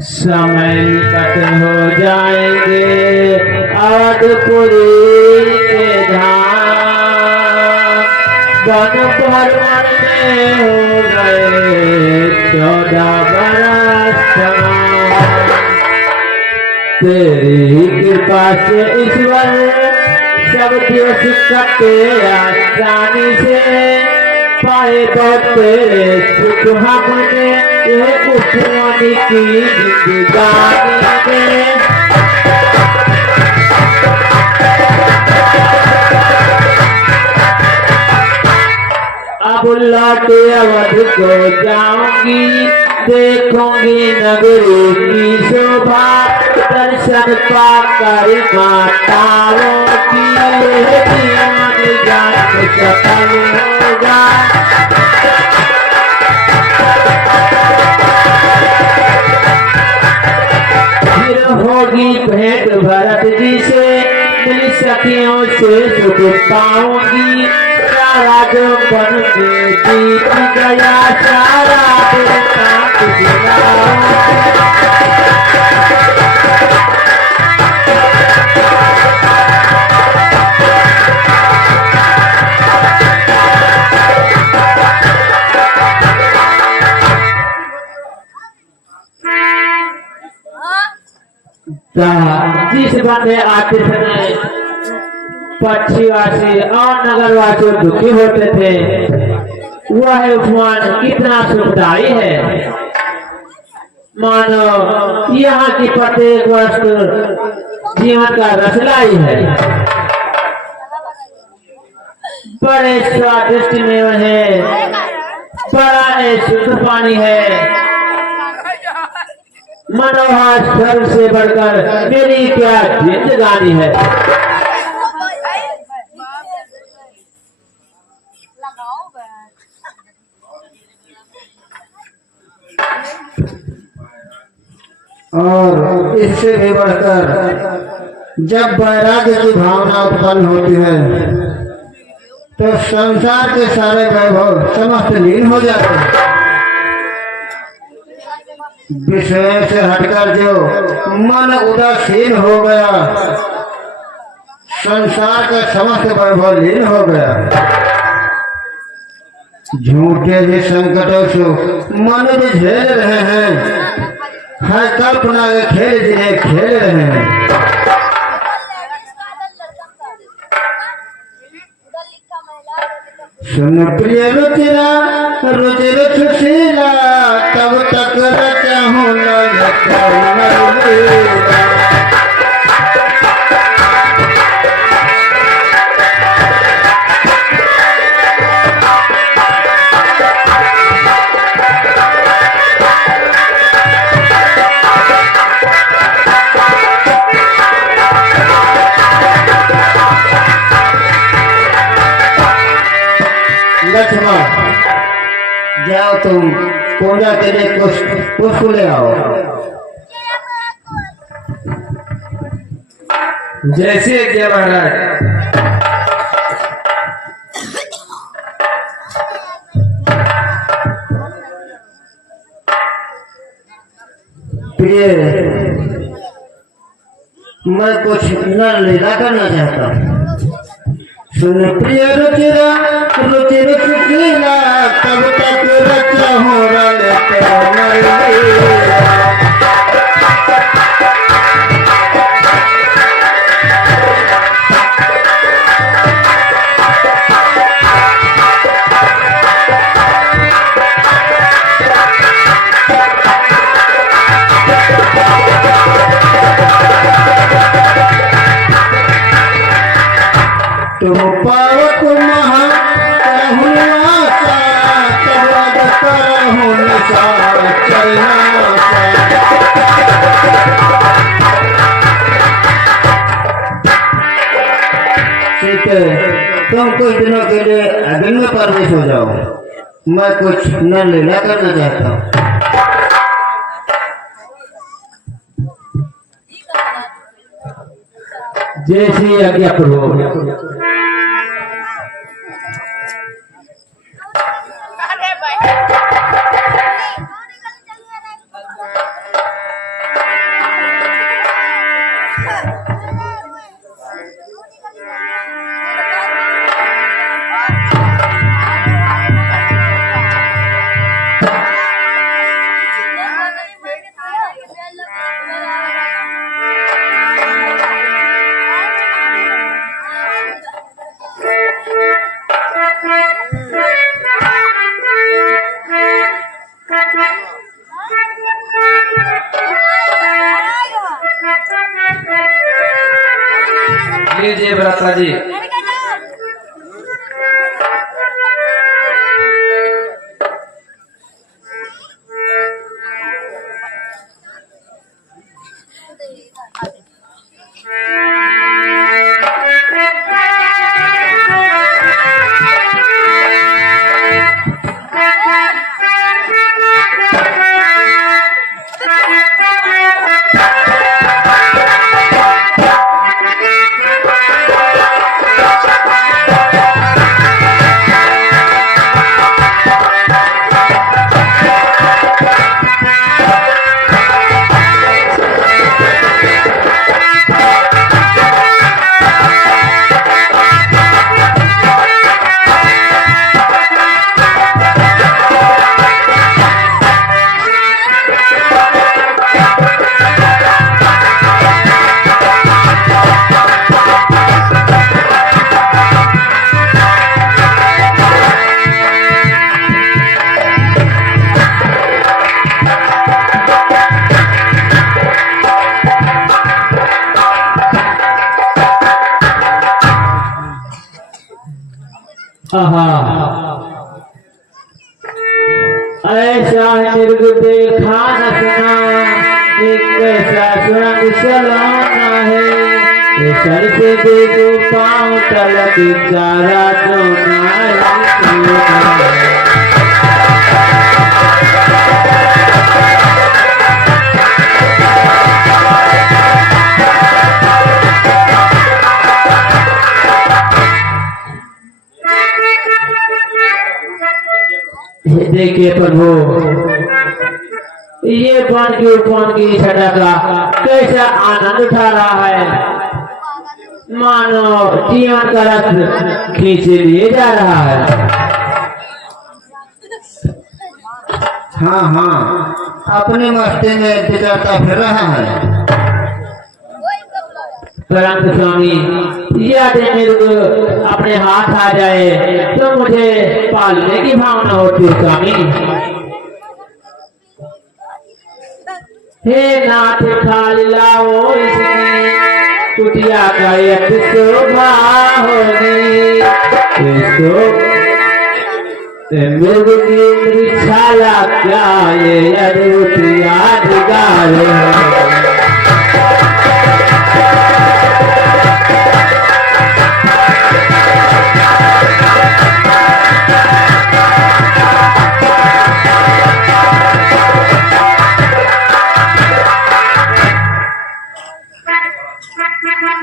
समय निकट हो जाएंगे अवधपुरी के धाम। वन भ्रमण में हो गए 14 बरस तमाम। तेरी कृपा से ईश्वर सब दिवस कटे आसानी से। पाए तो तेरे सुख हमने ये उपवानी की जिंदगानी में। अब लौटे अवध को जाऊंगी, देखूंगी नगरी की शोभा। दर्शन पाकर माताओं की जीवन जान सफल होगा। फिर होगी भेंट भरत जी से, मिल सखियों से सुख पाऊंगी। सारा जो बन के जीत गया, सारा दिल का जिस बंदे आते समय पक्षीवासी और नगरवासी दुखी होते थे, वह उपमान कितना सुखदायी है। मानो यहाँ की प्रत्येक वस्तु जीवन का रसलाई है। बड़े स्वादिष्ट मेवे है, बड़ा शुद्ध पानी है। मनोहर स्वर से बढ़कर मेरी क्या जिंदगानी है। और इससे भी बढ़कर जब वैराग्य की भावना उत्पन्न होती है तो संसार के सारे वैभव समस्त लीन हो जाते हैं। विषय से हटकर जो मन उदासीन हो गया, संसार का समस्त वैभव लीन हो गया। झूठे भी संकटों से मन भी झेल रहे हैं, हर कल्पना के खेल जिन्हें खेल रहे हैं। सुन प्रिय रुचिरा रुचि रुचिला, तब तक चाहूँ लक्ष्मण, जाओ तुम पूजा के लिए कुछ पुष्प ले आओ। जैसे क्या महाराज। प्रिय, मैं कुछ नर लीला करना चाहता हूँ। सुन प्रिय रुचिरा रुचि रुचिला, तब तक रचा हो तुम पावक महा ठीक है, तुम कुछ दिनों के लिए अग्नि में प्रवेश हो जाओ। मैं कुछ न लीला करना चाहता हूँ। जैसी आज्ञा करो। कीजिए भ्राता जी। ऐसा निर्ग देखा न सुना, एक ऐसा सुरंग चलाना है। सर से देखो पाँव तलक चारा तो देखिए प्रभु, ये पान की छटा का कैसा आनंद उठा रहा है, मानो जीवन का रथ खींच लिए जा रहा है। हाँ हाँ, अपने मस्ती में बिताता फिर रहा है। परंतु स्वामी, यदि मेरे को अपने हाथ आ जाए तो मुझे पालने की भावना होती है स्वामी। हे नाथ खाली लाओ इसकी कुटिया का एक शोभा होगी, इसको मृग की छाया क्या ये अद्भुत यादगार है।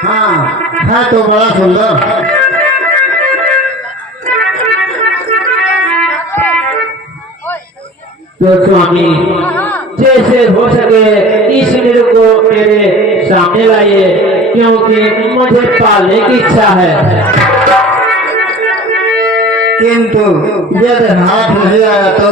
हाँ, है तो बड़ा सुंदर। तो स्वामी, जैसे हो सके इस नृत्य को मेरे सामने लाइए, क्योंकि मुझे पालने की इच्छा है। किंतु यदि हाथ नहीं आया तो?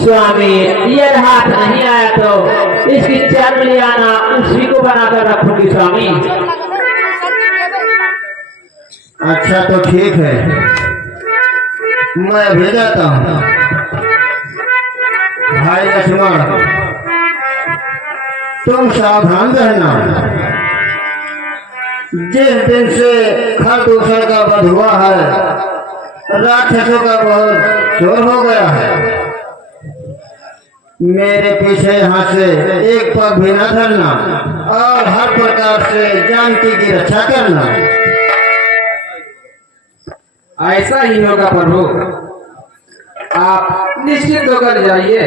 स्वामी, यदि हाथ नहीं आया तो इसकी जन्म ले आना उसी को बनाकर रखूंगी स्वामी। अच्छा तो ठीक है, मैं भेज जाता हूँ। भाई लक्ष्मण, तुम सावधान रहना। जिस दिन से खरदूषण का वध हुआ है, राक्षसों का बहुत शोर हो गया है। मेरे पीछे यहाँ से एक पग भी न धरना और हर प्रकार से जानकी की रक्षा करना। ऐसा ही होगा प्रभु, आप निश्चिंत होकर जाइए।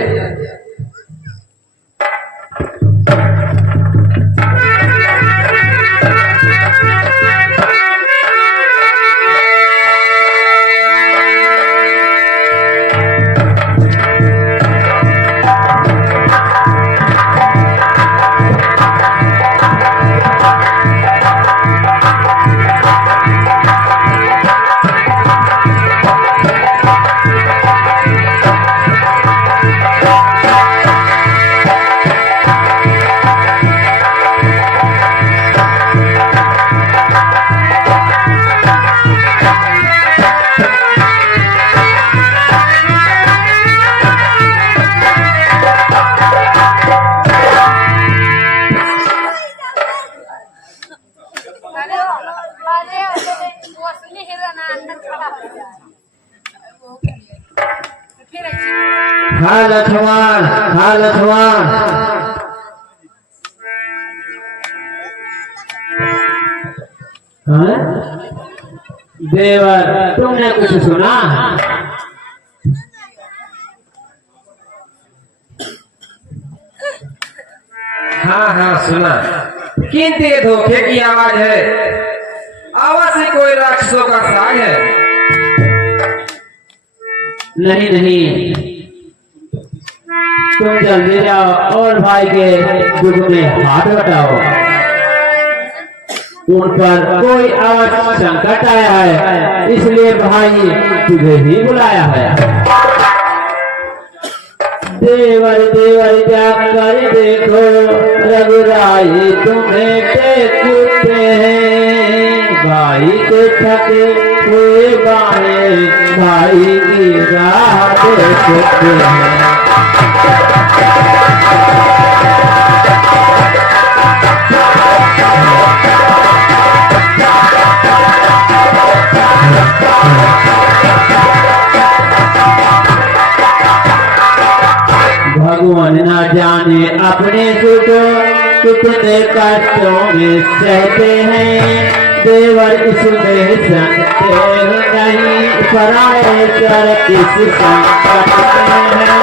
लक्ष्मण, हाँ लक्ष्मण। हाँ? देवर तुमने कुछ सुना? हाँ हाँ सुना, किंतु ये धोखे की आवाज है। आवाज से कोई राक्षसों का साग है। नहीं नहीं, तुम जल्दी जाओ और भाई के दुख में हाथ बटाओ। उन पर कोई आवाज संकट आया है, इसलिए भाई तुझे ही बुलाया है। देवर देवर जाकर देखो, रघुराई तुम्हें देखते हैं। भाई के थके हुए बाएं भाई की राह देखते हैं। भगवान न जाने अपने सुख कितने कष्टों में सहते हैं। देवर इसमें संदेह नहीं, पराए कर किस संकट में है।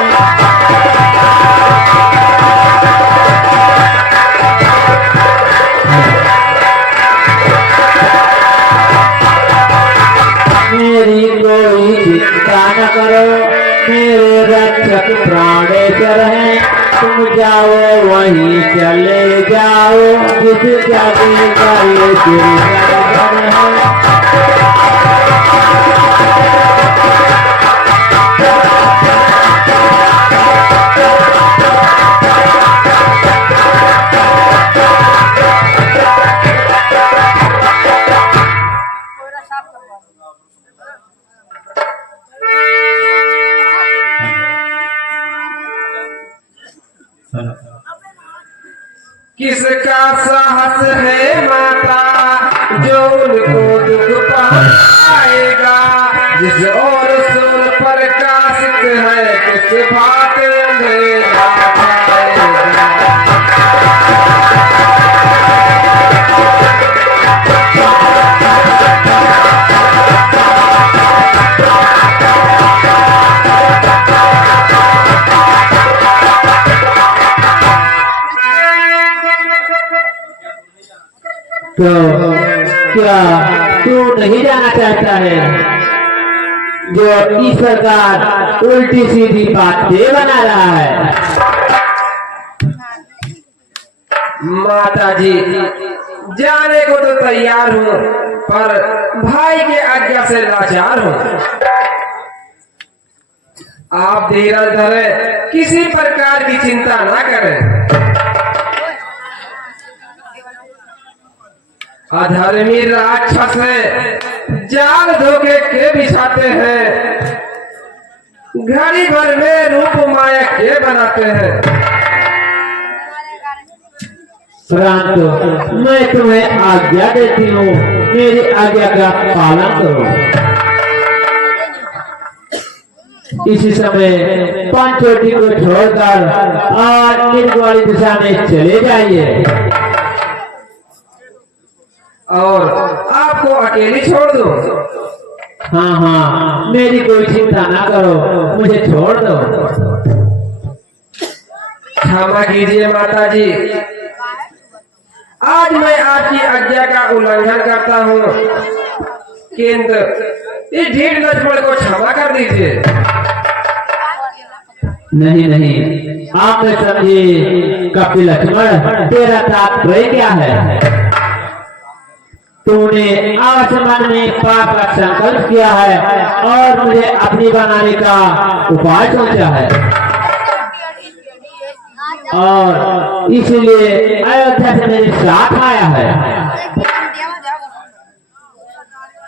मेरी कोई चिंता न करो, मेरे रक्षक प्राणेश्वर हैं। तुम जाओ वहीं चले जाओ, जिस जगह का ये चिरंतन है। किसका साहस है माता, जो उनको दुख पाएगा। जिस और सूर प्रकाशित है, किस भात अंधेरा पाएगा। तो क्या तू नहीं जाना चाहता है? जो इस सरकार उल्टी सीधी बातें बना रहा है। माता जी, जाने को तो तैयार हूँ, पर भाई के आज्ञा से लाचार हूँ। आप धीरज धरें, किसी प्रकार की चिंता ना करें। अधर्मी राक्षस है, जाल धोखे के बिछाते हैं। घड़ी भर में रूप माया के बनाते हैं। शांत, मैं तुम्हें आज्ञा देती हूँ, मेरी आज्ञा का पालन करो। इसी समय पंचवटी को छोड़कर और निर्वाणी दिशा में चले जाइए। और आपको अकेली छोड़ दो? हाँ हाँ, मेरी कोई चिंता ना करो, मुझे छोड़ दो। क्षमा कीजिए माता जी, आज मैं आपकी आज्ञा का उल्लंघन करता हूँ, किंतु इस ढीठ लक्ष्मण को क्षमा कर दीजिए। नहीं नहीं, आप न समझे कपिल लक्ष्मण, तेरा तात्पर्य क्या है? तूने आसमान में पाप का संकल्प किया है और मुझे अपनी बनाने का उपाय सोचा है, और इसलिए अयोध्या से मेरे साथ आया है।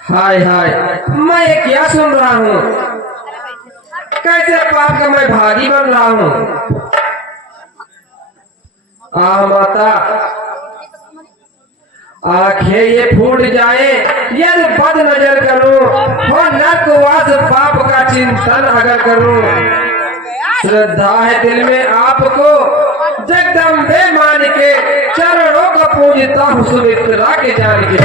हाय हाय, मैं ये क्या सुन रहा हूँ? कैसे पाप का मैं भागी बन रहा हूँ? माता, आंखें ये फूट जाए, यदि बद नजर करूं, हो नर्कवास पाप का चिंतन अगर करूं, श्रद्धा है दिल में आपको, जगदम्बे मान के चरणों को पूजता हूँ सुमित्रा के जान के।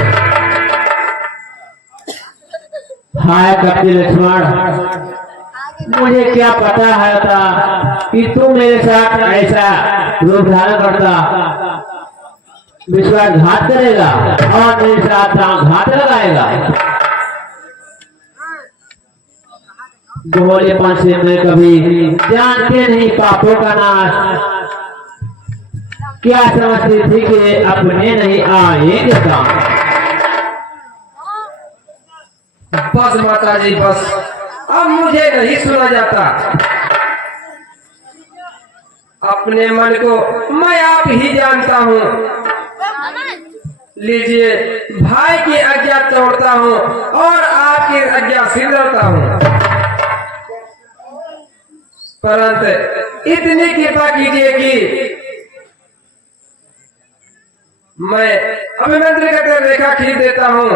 हाय कपि लक्ष्मण, मुझे क्या पता है था कि तू मेरे साथ ऐसा रूप धारण करता, विश्वासघात करेगा और मेरे साथ घात लगाएगा। भोलेपन से मैं कभी जानते नहीं पापों का नाश, क्या समझती थी कि अपने नहीं आएंगे काम। बस माता जी बस, अब मुझे नहीं सुना जाता। अपने मन को मैं आप ही जानता हूँ। लीजिए, भाई की आज्ञा तोड़ता हूँ और आपकी आज्ञा सिंदरता हूँ। परंतु इतनी कृपा कीजिए कि मैं अभिमंत्रित करके रेखा खींच देता हूँ।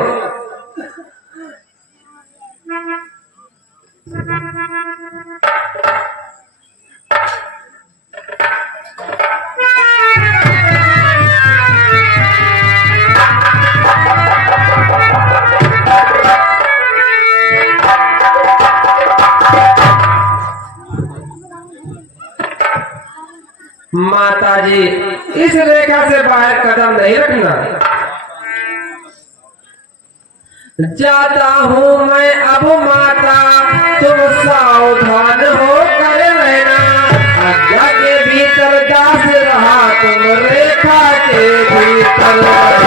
माता जी, इस रेखा से बाहर कदम नहीं रखना। जाता हूँ मैं अब माता, तुम सावधान हो कर रहना। आज्ञा के भीतर दास रहा, तुम रेखा के भीतर रहना।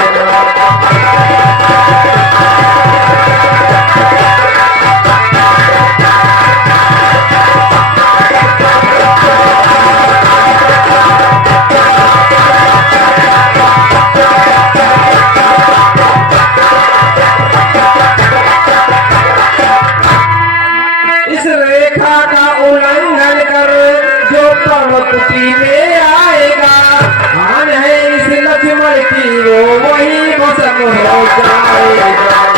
कुटी में आएगा, मान है इस लक्ष्मण की, वो वही भस्म हो जाएगा।